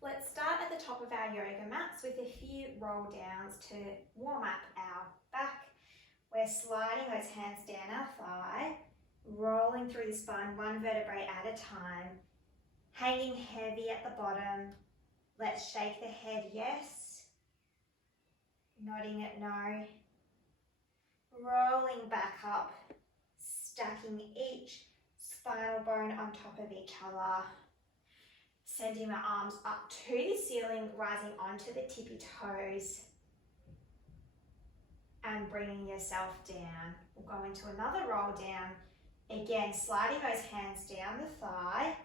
Let's start at the top of our yoga mats with a few roll downs to warm up our back. We're sliding those hands down our thigh, rolling through the spine one vertebrae at a time, hanging heavy at the bottom. Let's shake the head yes, nodding it no, rolling back up, stacking each spinal bone on top of each other. Sending the arms up to the ceiling, rising onto the tippy toes and bringing yourself down. We'll go into another roll down. Again, sliding those hands down the thigh,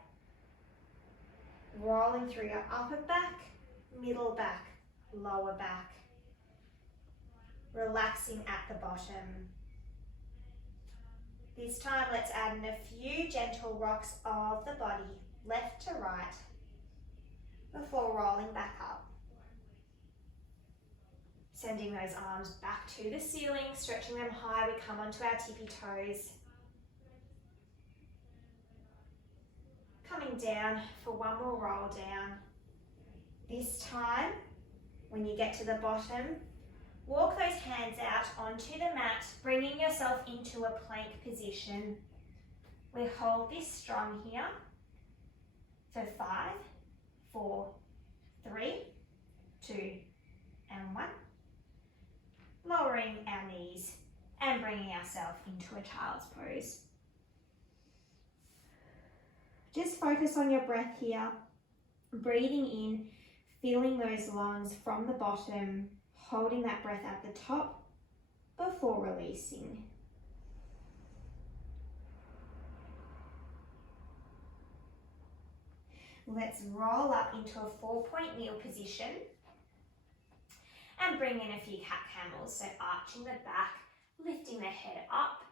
rolling through your upper back, middle back, lower back. Relaxing at the bottom. This time, let's add in a few gentle rocks of the body, left to right, before rolling back up. Sending those arms back to the ceiling, stretching them high. We come onto our tippy toes. Coming down for one more roll down. This time, when you get to the bottom, walk those hands out onto the mat, bringing yourself into a plank position. We hold this strong here for 5, 4, 3, 2, and 1. Lowering our knees and bringing ourselves into a child's pose. Just focus on your breath here. Breathing in, feeling those lungs from the bottom, holding that breath at the top before releasing. Let's roll up into a 4-point kneel position and bring in a few cat camels. So arching the back, lifting the head up,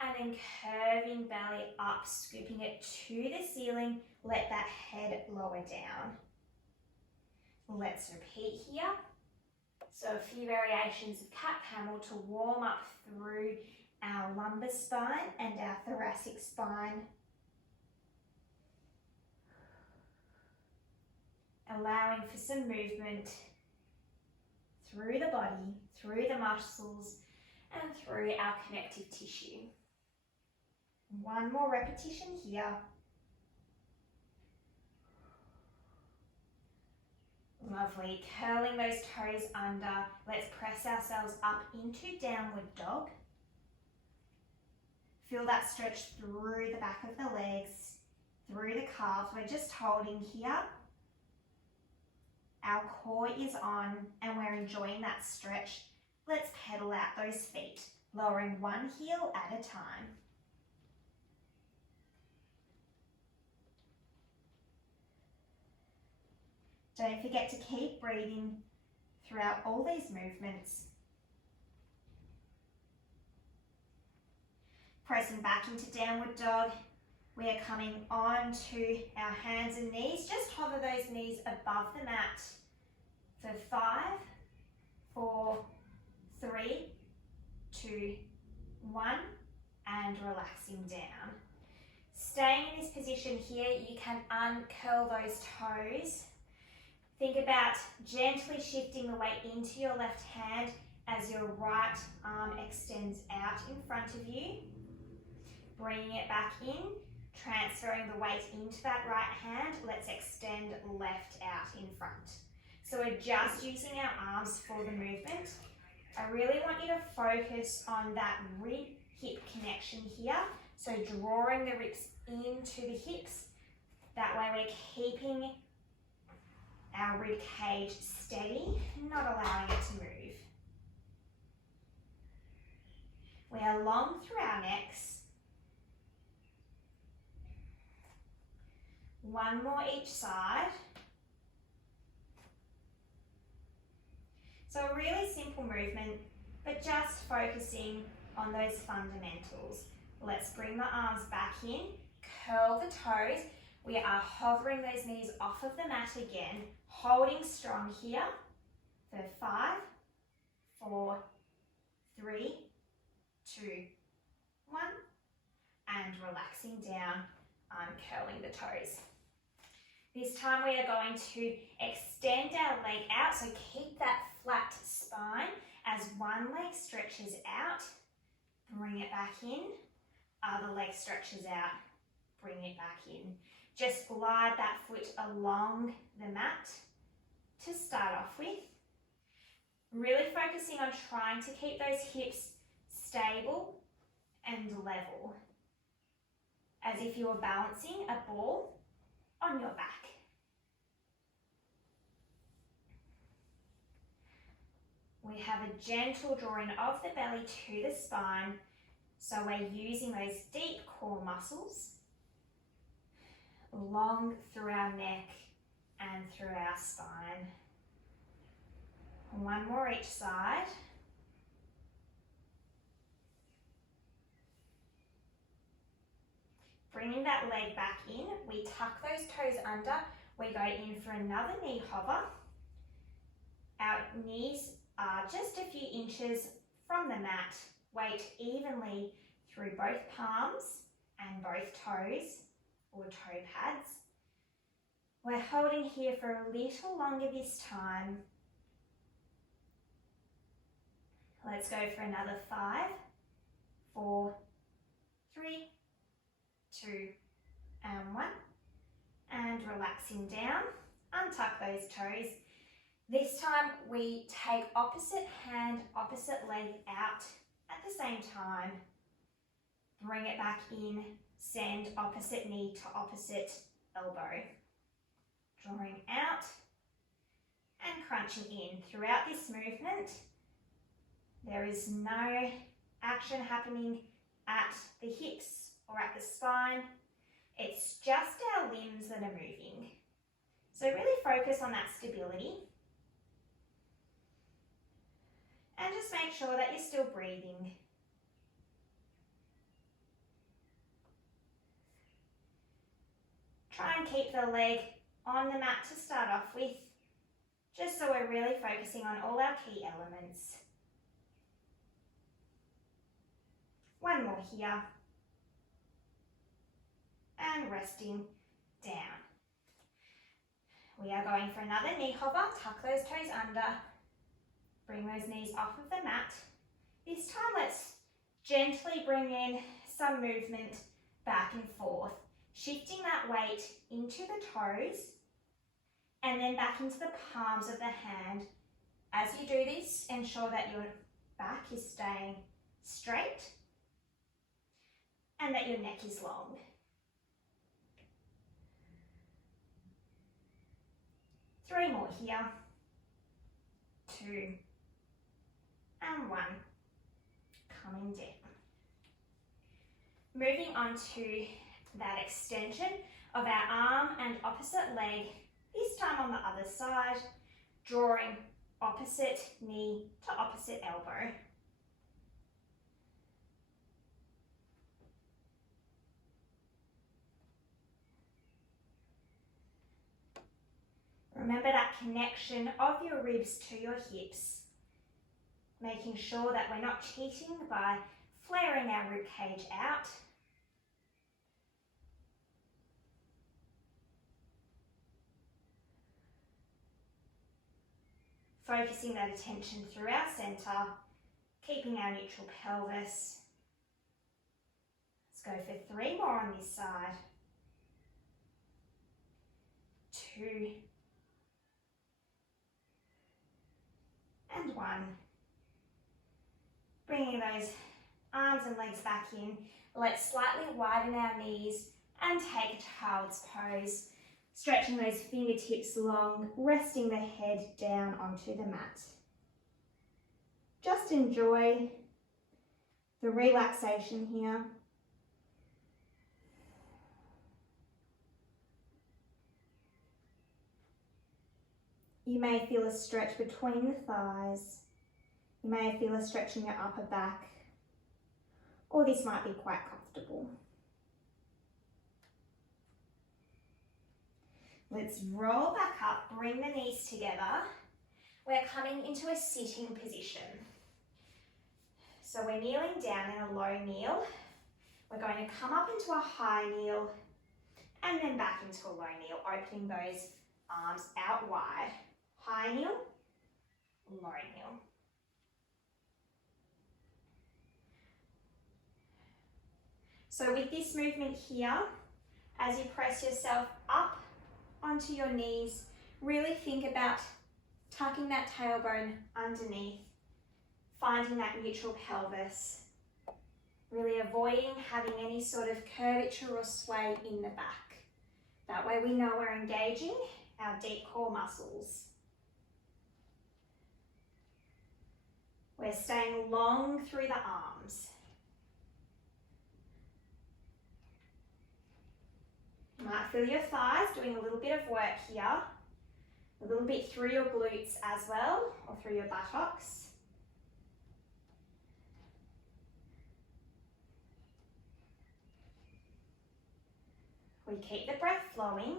and then curving belly up, scooping it to the ceiling. Let that head lower down. Let's repeat here. So a few variations of cat camel to warm up through our lumbar spine and our thoracic spine. Allowing for some movement through the body, through the muscles, and through our connective tissue. One more repetition here. Lovely. Curling those toes under. Let's press ourselves up into downward dog. Feel that stretch through the back of the legs, through the calves. We're just holding here. Our core is on and we're enjoying that stretch. Let's pedal out those feet, lowering one heel at a time. Don't forget to keep breathing throughout all these movements. Pressing back into downward dog. We are coming on to our hands and knees. Just hover those knees above the mat for 5, 4, 3, 2, 1, and relaxing down. Staying in this position here, you can uncurl those toes. Think about gently shifting the weight into your left hand as your right arm extends out in front of you. Bringing it back in. Transferring the weight into that right hand, let's extend left out in front. So we're just using our arms for the movement. I really want you to focus on that rib-hip connection here. So drawing the ribs into the hips. That way we're keeping our rib cage steady, not allowing it to move. We are long through our necks. One more each side. So a really simple movement, but just focusing on those fundamentals. Let's bring the arms back in, curl the toes. We are hovering those knees off of the mat again, holding strong here for 5, 4, 3, 2, 1, and relaxing down, uncurling the toes. This time we are going to extend our leg out, so keep that flat spine as one leg stretches out, bring it back in, other leg stretches out, bring it back in. Just glide that foot along the mat to start off with. Really focusing on trying to keep those hips stable and level, as if you were balancing a ball on your back. We have a gentle drawing of the belly to the spine, so we're using those deep core muscles long through our neck and through our spine. One more each side. Bringing that leg back in, we tuck those toes under, we go in for another knee hover. Our knees are just a few inches from the mat. Weight evenly through both palms and both toes or toe pads. We're holding here for a little longer this time. Let's go for another 5, 4, 3, 2, and 1. And relaxing down, untuck those toes. This time we take opposite hand, opposite leg out at the same time. Bring it back in, send opposite knee to opposite elbow. Drawing out and crunching in. Throughout this movement, there is no action happening at the hips or at the spine. It's just our limbs that are moving. So really focus on that stability. And just make sure that you're still breathing. Try and keep the leg on the mat to start off with, just so we're really focusing on all our key elements. One more here. And resting down. We are going for another knee hover. Tuck those toes under. Bring those knees off of the mat. This time let's gently bring in some movement back and forth, shifting that weight into the toes and then back into the palms of the hand. As you do this, ensure that your back is staying straight and that your neck is long. Three more here. 2 and 1. Coming down. Moving on to that extension of our arm and opposite leg, this time on the other side, drawing opposite knee to opposite elbow. Remember that connection of your ribs to your hips, making sure that we're not cheating by flaring our rib cage out. Focusing that attention through our centre, keeping our neutral pelvis. Let's go for 3 more on this side. 2 and 1. Bringing those arms and legs back in. Let's slightly widen our knees and take a child's pose. Stretching those fingertips long, resting the head down onto the mat. Just enjoy the relaxation here. You may feel a stretch between the thighs. You may feel a stretch in your upper back, or this might be quite comfortable. Let's roll back up, bring the knees together. We're coming into a sitting position. So we're kneeling down in a low kneel. We're going to come up into a high kneel and then back into a low kneel, opening those arms out wide. High kneel, low kneel. So with this movement here, as you press yourself up onto your knees, really think about tucking that tailbone underneath, finding that neutral pelvis, really avoiding having any sort of curvature or sway in the back. That way we know we're engaging our deep core muscles. We're staying long through the arms. You might feel your thighs doing a little bit of work here, a little bit through your glutes as well, or through your buttocks. We keep the breath flowing.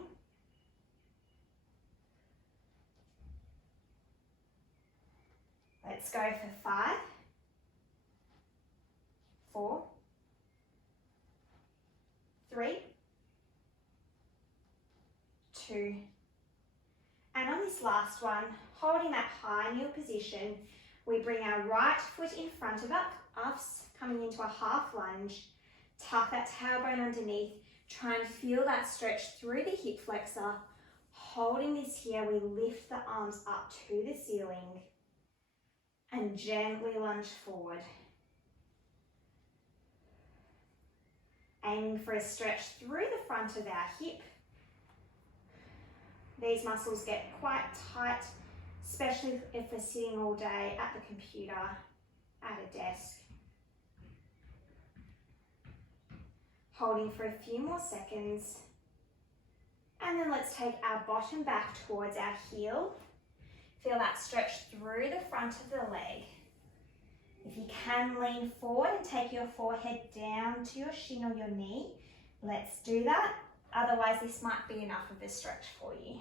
Let's go for 5, 4, 3, 2, and on this last one, holding that high kneel position, we bring our right foot in front of us, coming into a half lunge, tuck that tailbone underneath, try and feel that stretch through the hip flexor. Holding this here, we lift the arms up to the ceiling and gently lunge forward. Aiming for a stretch through the front of our hip. These muscles get quite tight, especially if we're sitting all day at the computer, at a desk. Holding for a few more seconds. And then let's take our bottom back towards our heel. Feel that stretch through the front of the leg. If you can lean forward and take your forehead down to your shin or your knee, let's do that. Otherwise, this might be enough of a stretch for you.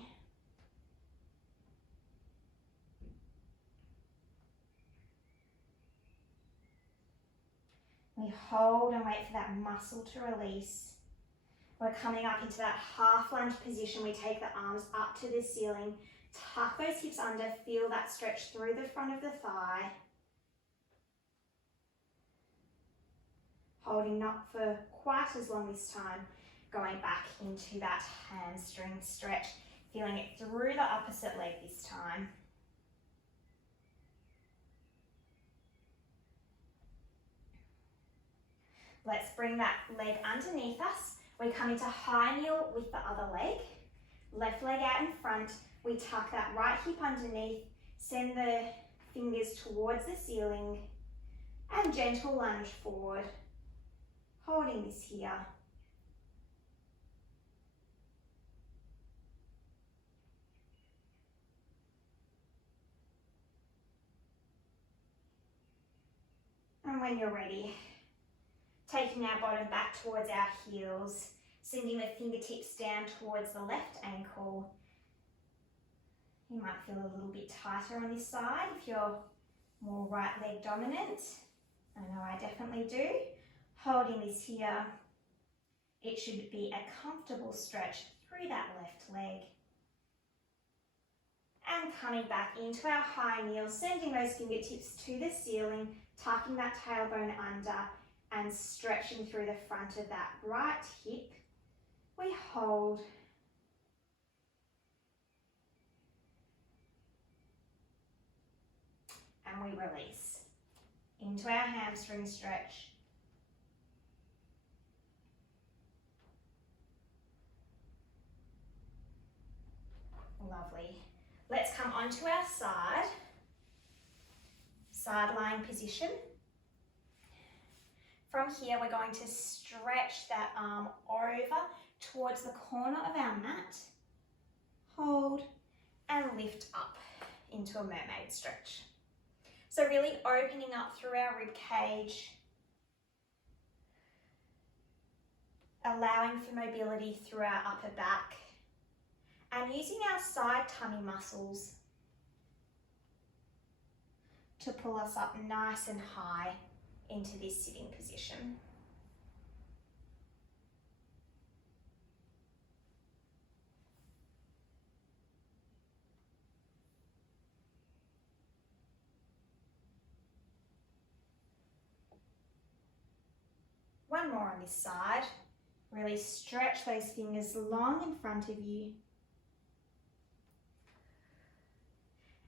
We hold and wait for that muscle to release. We're coming up into that half lunge position. We take the arms up to the ceiling, tuck those hips under, feel that stretch through the front of the thigh. Holding not for quite as long this time, going back into that hamstring stretch, feeling it through the opposite leg this time. Let's bring that leg underneath us. We come into high kneel with the other leg. Left leg out in front. We tuck that right hip underneath. Send the fingers towards the ceiling. And gentle lunge forward. Holding this here. And when you're ready, taking our bottom back towards our heels, sending the fingertips down towards the left ankle. You might feel a little bit tighter on this side if you're more right leg dominant. I know I definitely do. Holding this here, it should be a comfortable stretch through that left leg. And coming back into our high kneel, sending those fingertips to the ceiling, tucking that tailbone under and stretching through the front of that right hip. We hold. And we release into our hamstring stretch. Lovely. Let's come onto our side lying position. From here, we're going to stretch that arm over towards the corner of our mat. Hold and lift up into a mermaid stretch. So really opening up through our rib cage, allowing for mobility through our upper back, and using our side tummy muscles to pull us up nice and high into this sitting position. One more on this side. Really stretch those fingers long in front of you.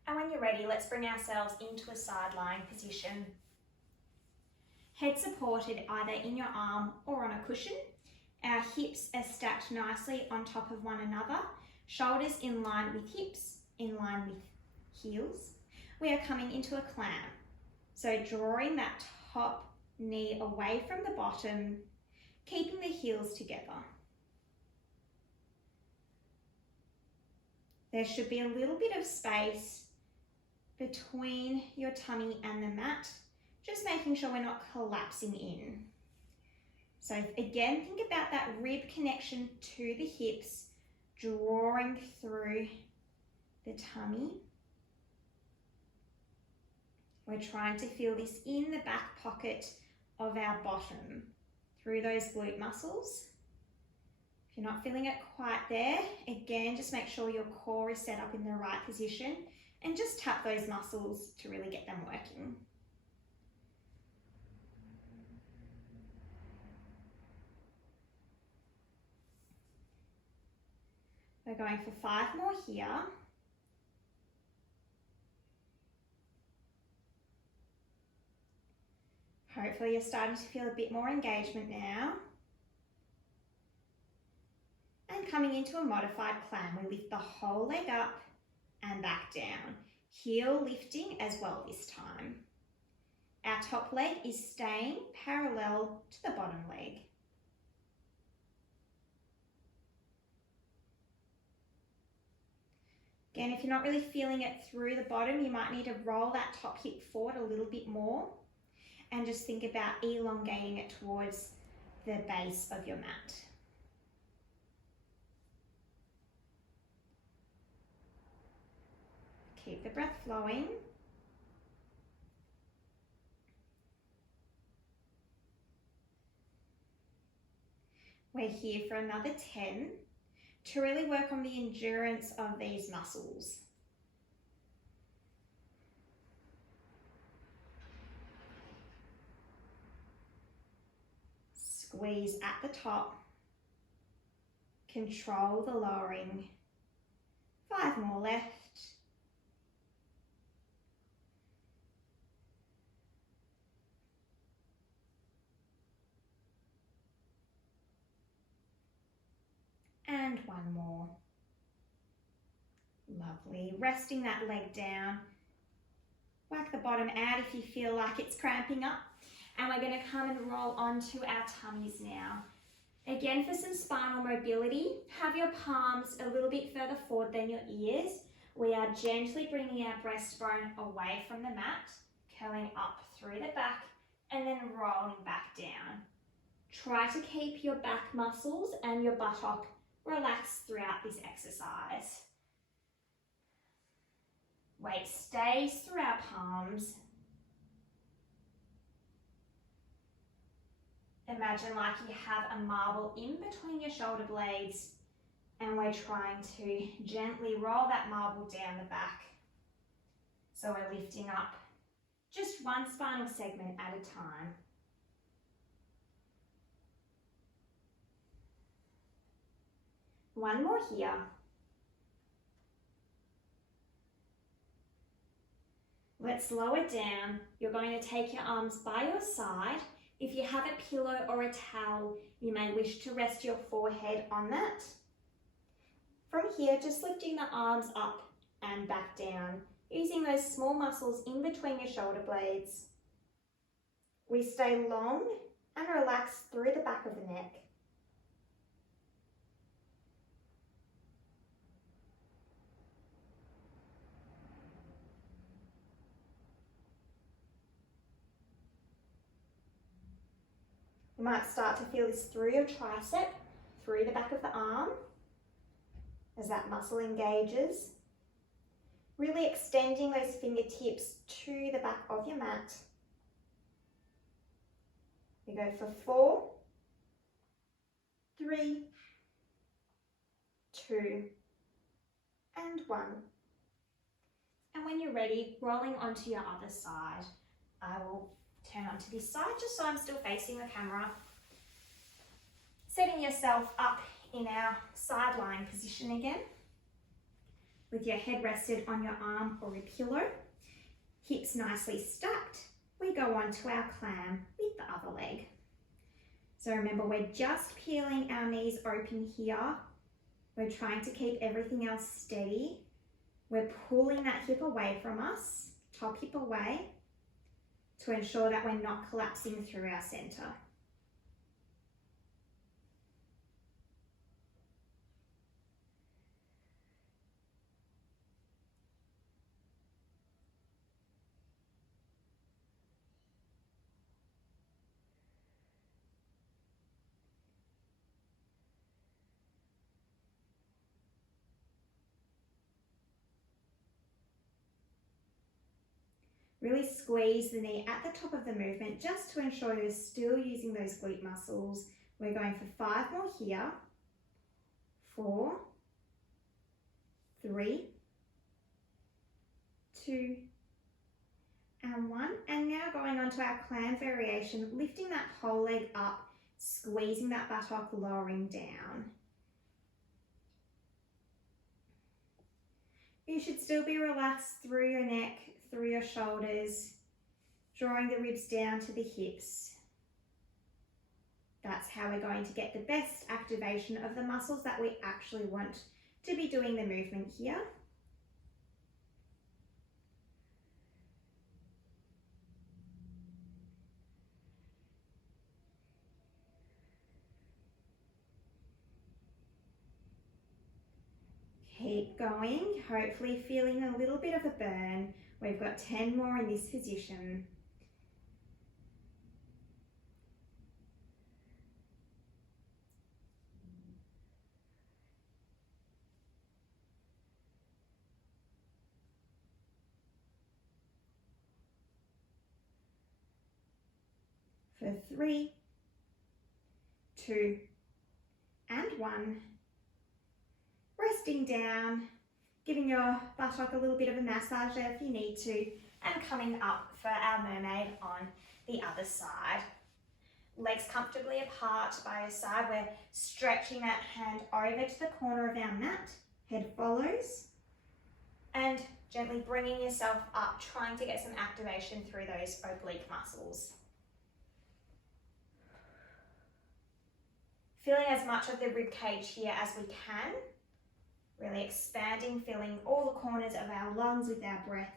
And when you're ready, let's bring ourselves into a side lying position. Head supported either in your arm or on a cushion. Our hips are stacked nicely on top of one another. Shoulders in line with hips, in line with heels. We are coming into a clam. So drawing that top knee away from the bottom, keeping the heels together. There should be a little bit of space between your tummy and the mat, just making sure we're not collapsing in. So again, think about that rib connection to the hips, drawing through the tummy. We're trying to feel this in the back pocket of our bottom, through those glute muscles. If you're not feeling it quite there, again, just make sure your core is set up in the right position and just tap those muscles to really get them working. We're going for 5 more here. Hopefully you're starting to feel a bit more engagement now. And coming into a modified clam, we lift the whole leg up and back down. Heel lifting as well this time. Our top leg is staying parallel to the bottom leg. Again, if you're not really feeling it through the bottom, you might need to roll that top hip forward a little bit more and just think about elongating it towards the base of your mat. Keep the breath flowing. We're here for another 10 to really work on the endurance of these muscles. Squeeze at the top. Control the lowering. 5 more left. And 1 more. Lovely. Resting that leg down. Whack the bottom out if you feel like it's cramping up. And we're going to come and roll onto our tummies now. Again, for some spinal mobility, have your palms a little bit further forward than your ears. We are gently bringing our breastbone away from the mat, curling up through the back, and then rolling back down. Try to keep your back muscles and your buttock relaxed throughout this exercise. Weight stays through our palms. Imagine like you have a marble in between your shoulder blades, and we're trying to gently roll that marble down the back. So we're lifting up just one spinal segment at a time. One more here. Let's slow it down. You're going to take your arms by your side. If you have a pillow or a towel, you may wish to rest your forehead on that. From here, just lifting the arms up and back down, using those small muscles in between your shoulder blades. We stay long and relaxed through the back of the neck. You might start to feel this through your tricep, through the back of the arm, as that muscle engages. Really extending those fingertips to the back of your mat. We go for 4, 3, 2, and 1. And when you're ready, rolling onto your other side. I will turn onto this side just so I'm still facing the camera. Setting yourself up in our side lying position again, with your head rested on your arm or a pillow, hips nicely stacked. We go on to our clam with the other leg. So remember, we're just peeling our knees open here. We're trying to keep everything else steady. We're pulling that hip away from us, top hip away, to ensure that we're not collapsing through our center. Really squeeze the knee at the top of the movement just to ensure you're still using those glute muscles. We're going for 5 more here. 4, 3, 2, and 1. And now going on to our clam variation, lifting that whole leg up, squeezing that buttock, lowering down. You should still be relaxed through your neck, through your shoulders, drawing the ribs down to the hips. That's how we're going to get the best activation of the muscles that we actually want to be doing the movement here. Keep going, hopefully feeling a little bit of a burn. We've got 10 more in this position. For 3, 2, and 1. Resting down, giving your buttock a little bit of a massage there if you need to, and coming up for our mermaid on the other side. Legs comfortably apart by your side. We're stretching that hand over to the corner of our mat. Head follows. And gently bringing yourself up, trying to get some activation through those oblique muscles. Feeling as much of the rib cage here as we can. Really expanding, filling all the corners of our lungs with our breath.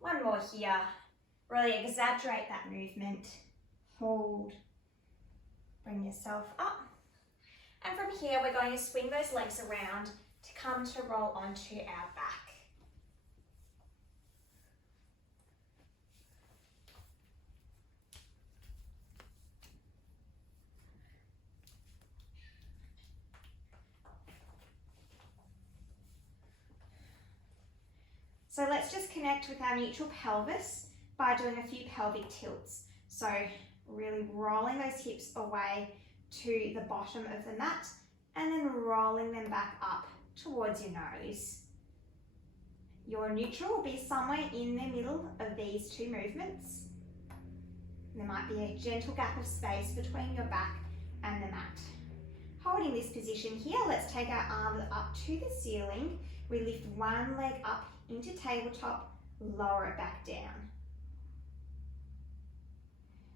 One more here. Really exaggerate that movement. Hold. Bring yourself up. And from here, we're going to swing those legs around to come to roll onto our back. So let's just connect with our neutral pelvis by doing a few pelvic tilts. So really rolling those hips away to the bottom of the mat and then rolling them back up towards your nose. Your neutral will be somewhere in the middle of these two movements. There might be a gentle gap of space between your back and the mat. Holding this position here, let's take our arms up to the ceiling. We lift one leg up into tabletop, lower it back down.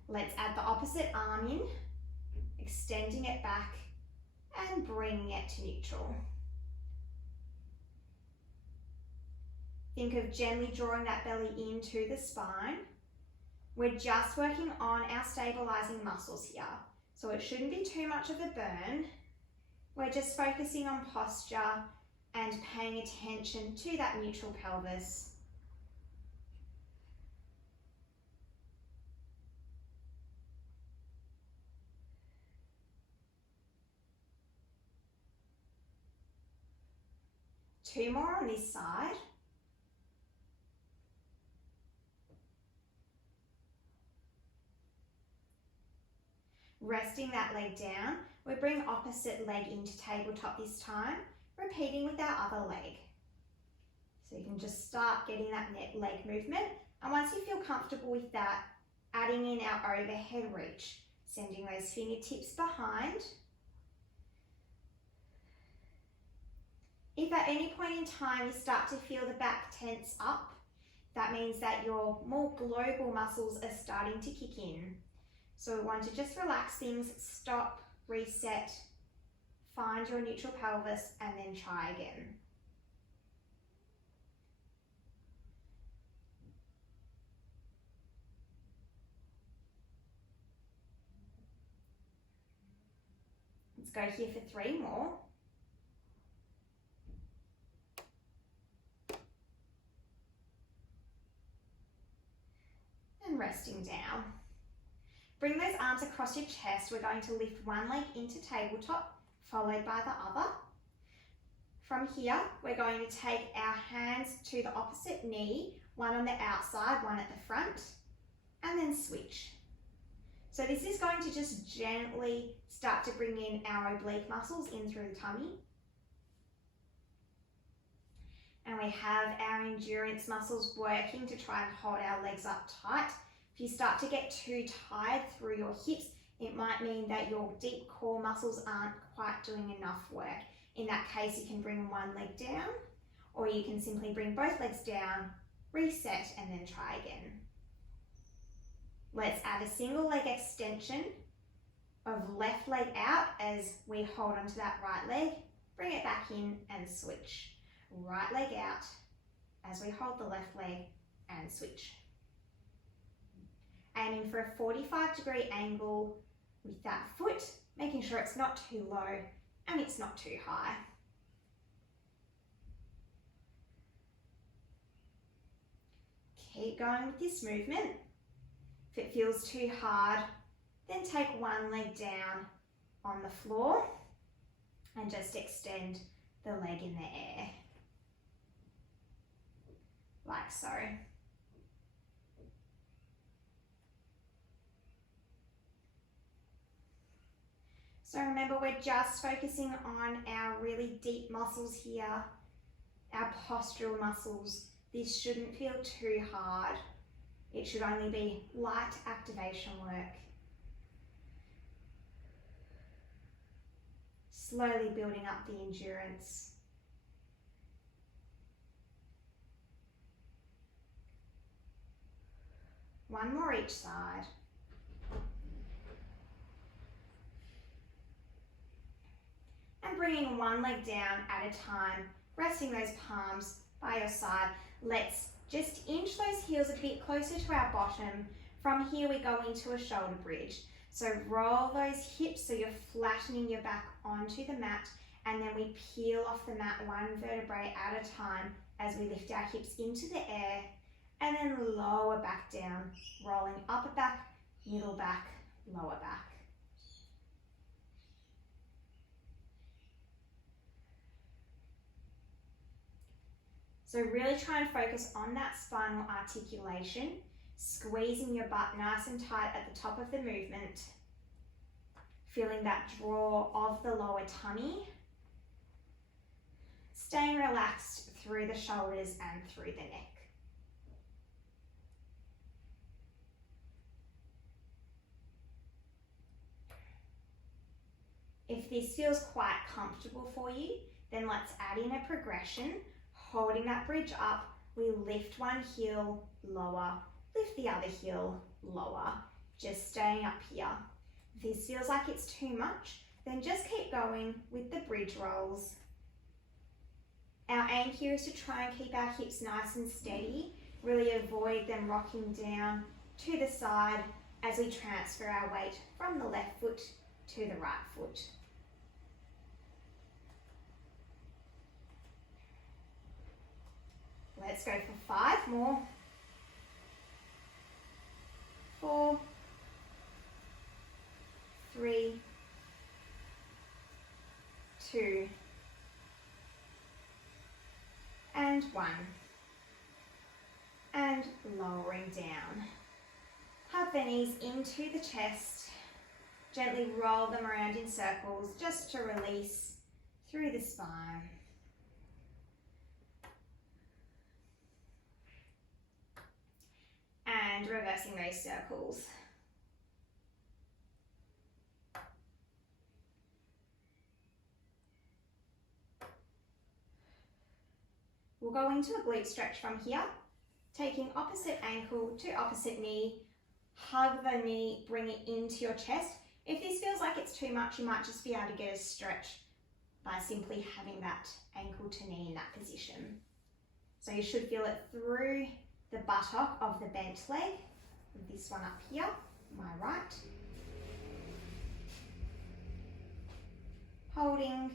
Let's add the opposite arm in, extending it back and bringing it to neutral. Think of gently drawing that belly into the spine. We're just working on our stabilizing muscles here, so it shouldn't be too much of a burn. We're just focusing on posture and paying attention to that neutral pelvis. Two more on this side. Resting that leg down, we bring opposite leg into tabletop this time, repeating with our other leg. So you can just start getting that leg movement, and once you feel comfortable with that, adding in our overhead reach, sending those fingertips behind. If at any point in time you start to feel the back tense up, that means that your more global muscles are starting to kick in. So we want to just relax things, stop, reset, find your neutral pelvis, and then try again. Let's go here for 3 more. And resting down. Bring those arms across your chest. We're going to lift one leg into tabletop, followed by the other. From here, we're going to take our hands to the opposite knee, one on the outside, one at the front, and then switch. So this is going to just gently start to bring in our oblique muscles in through the tummy. And we have our endurance muscles working to try and hold our legs up tight. If you start to get too tired through your hips, it might mean that your deep core muscles aren't quite doing enough work. In that case, you can bring one leg down, or you can simply bring both legs down, reset, and then try again. Let's add a single leg extension of left leg out as we hold onto that right leg, bring it back in and switch. Right leg out as we hold the left leg and switch. Aiming for a 45-degree angle with that foot, making sure it's not too low and it's not too high. Keep going with this movement. If it feels too hard, then take one leg down on the floor and just extend the leg in the air. Like so. So remember, we're just focusing on our really deep muscles here, our postural muscles. This shouldn't feel too hard. It should only be light activation work. Slowly building up the endurance. One more each side. And bringing one leg down at a time, resting those palms by your side. Let's just inch those heels a bit closer to our bottom. From here we go into a shoulder bridge. So roll those hips so you're flattening your back onto the mat, and then we peel off the mat one vertebrae at a time as we lift our hips into the air, and then lower back down, rolling upper back, middle back, lower back. So really try and focus on that spinal articulation, squeezing your butt nice and tight at the top of the movement, feeling that draw of the lower tummy, staying relaxed through the shoulders and through the neck. If this feels quite comfortable for you, then let's add in a progression. Holding that bridge up, we lift one heel, lower, lift the other heel, lower, just staying up here. If this feels like it's too much, then just keep going with the bridge rolls. Our aim here is to try and keep our hips nice and steady, really avoid them rocking down to the side as we transfer our weight from the left foot to the right foot. Let's go for 5 more. 4, 3, 2, and 1. And lowering down. Hug the knees into the chest. Gently roll them around in circles just to release through the spine. And reversing those circles. We'll go into a glute stretch from here, taking opposite ankle to opposite knee. Hug the knee, bring it into your chest. If this feels like it's too much, you might just be able to get a stretch by simply having that ankle to knee in that position. So you should feel it through the buttock of the bent leg. This one up here, my right. Holding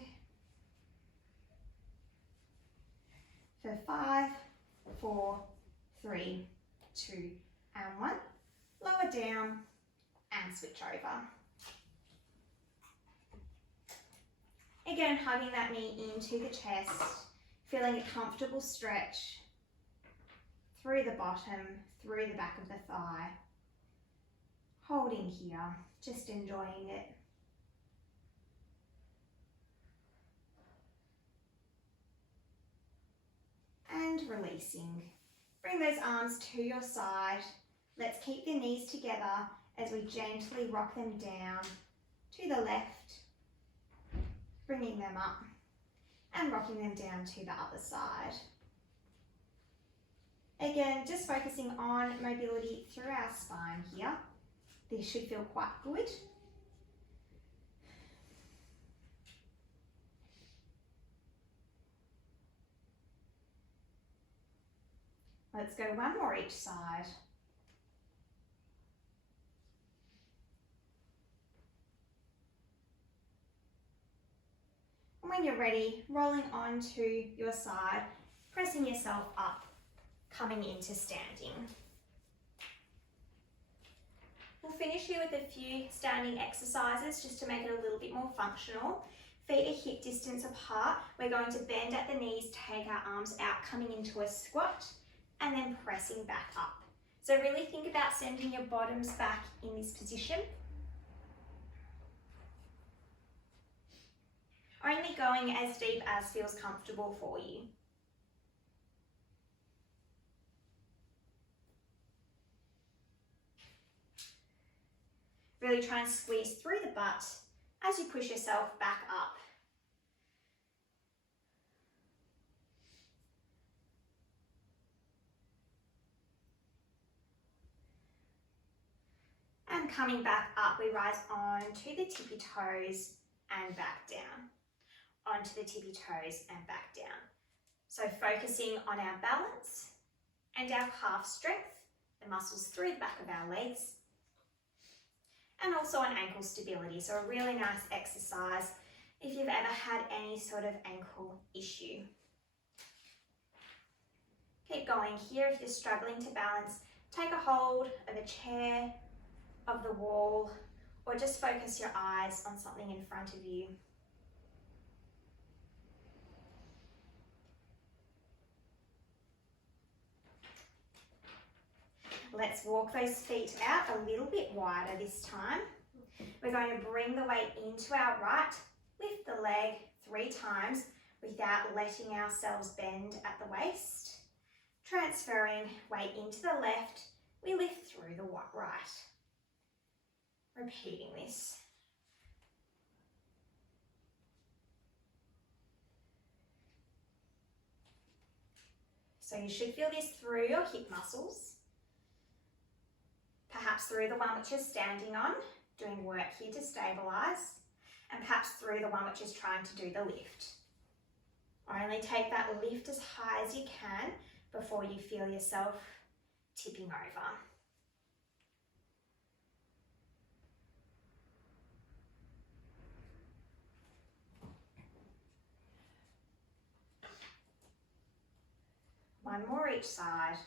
for 5, 4, 3, 2, and 1. Lower down and switch over. Again, hugging that knee into the chest, feeling a comfortable stretch through the bottom, through the back of the thigh. Holding here, just enjoying it. And releasing. Bring those arms to your side. Let's keep the knees together as we gently rock them down to the left, bringing them up and rocking them down to the other side. Again, just focusing on mobility through our spine here. This should feel quite good. Let's go one more each side. And when you're ready, rolling onto your side, pressing yourself up, coming into standing. We'll finish here with a few standing exercises just to make it a little bit more functional. Feet are hip distance apart. We're going to bend at the knees, take our arms out, coming into a squat, and then pressing back up. So really think about sending your bottoms back in this position. Only going as deep as feels comfortable for you. Really try and squeeze through the butt as you push yourself back up. And coming back up, we rise on to the tippy toes and back down. Onto the tippy toes and back down. So focusing on our balance and our calf strength, the muscles through the back of our legs, and also on ankle stability. So a really nice exercise if you've ever had any sort of ankle issue. Keep going here. If you're struggling to balance, take a hold of a chair, of the wall, or just focus your eyes on something in front of you. Let's walk those feet out a little bit wider this time. We're going to bring the weight into our right, lift the leg 3 times without letting ourselves bend at the waist. Transferring weight into the left, we lift through the right. Repeating this. So you should feel this through your hip muscles. Perhaps through the one which you're standing on, doing work here to stabilize, and perhaps through the one which is trying to do the lift. Only take that lift as high as you can before you feel yourself tipping over. One more each side.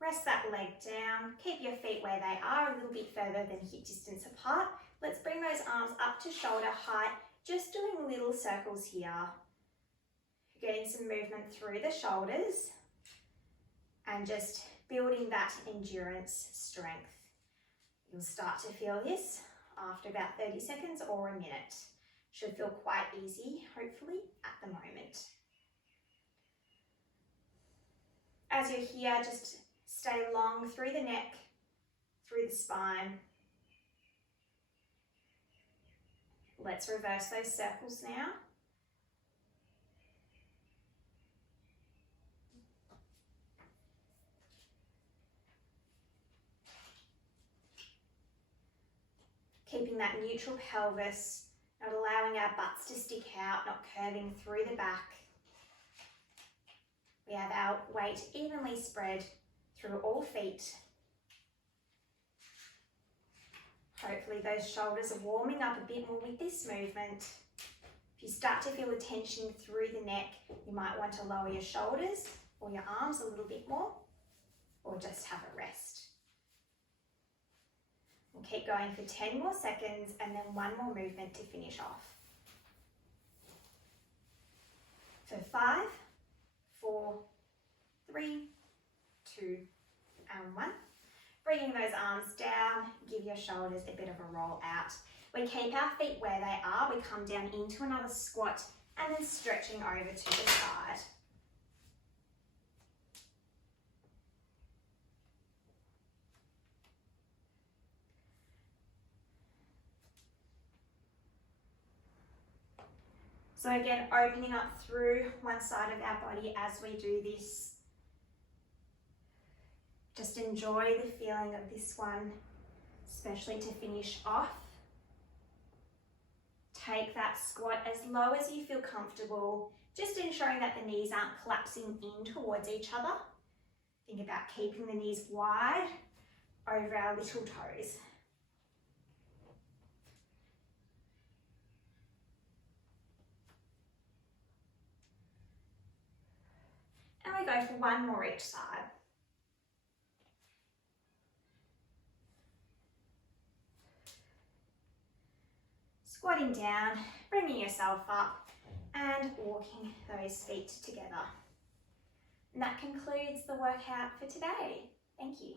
Rest that leg down, keep your feet where they are, a little bit further than hip distance apart. Let's bring those arms up to shoulder height, just doing little circles here. getting some movement through the shoulders and just building that endurance strength. You'll start to feel this after about 30 seconds or a minute. Should feel quite easy, hopefully, at the moment. As you're here, just stay long through the neck, through the spine. Let's reverse those circles now. Keeping that neutral pelvis, not allowing our butts to stick out, not curving through the back. We have our weight evenly spread through all feet. Hopefully those shoulders are warming up a bit more with this movement. If you start to feel the tension through the neck, you might want to lower your shoulders or your arms a little bit more, or just have a rest. We'll keep going for 10 more seconds and then one more movement to finish off. For 5, 4, 3, 2, and 1. Bringing those arms down, give your shoulders a bit of a roll out. We keep our feet where they are, we come down into another squat and then stretching over to the side. So again, opening up through one side of our body as we do this. Just enjoy the feeling of this one, especially to finish off. Take that squat as low as you feel comfortable, just ensuring that the knees aren't collapsing in towards each other. Think about keeping the knees wide over our little toes. And we go for one more each side. Squatting down, bringing yourself up and walking those feet together. And that concludes the workout for today. Thank you.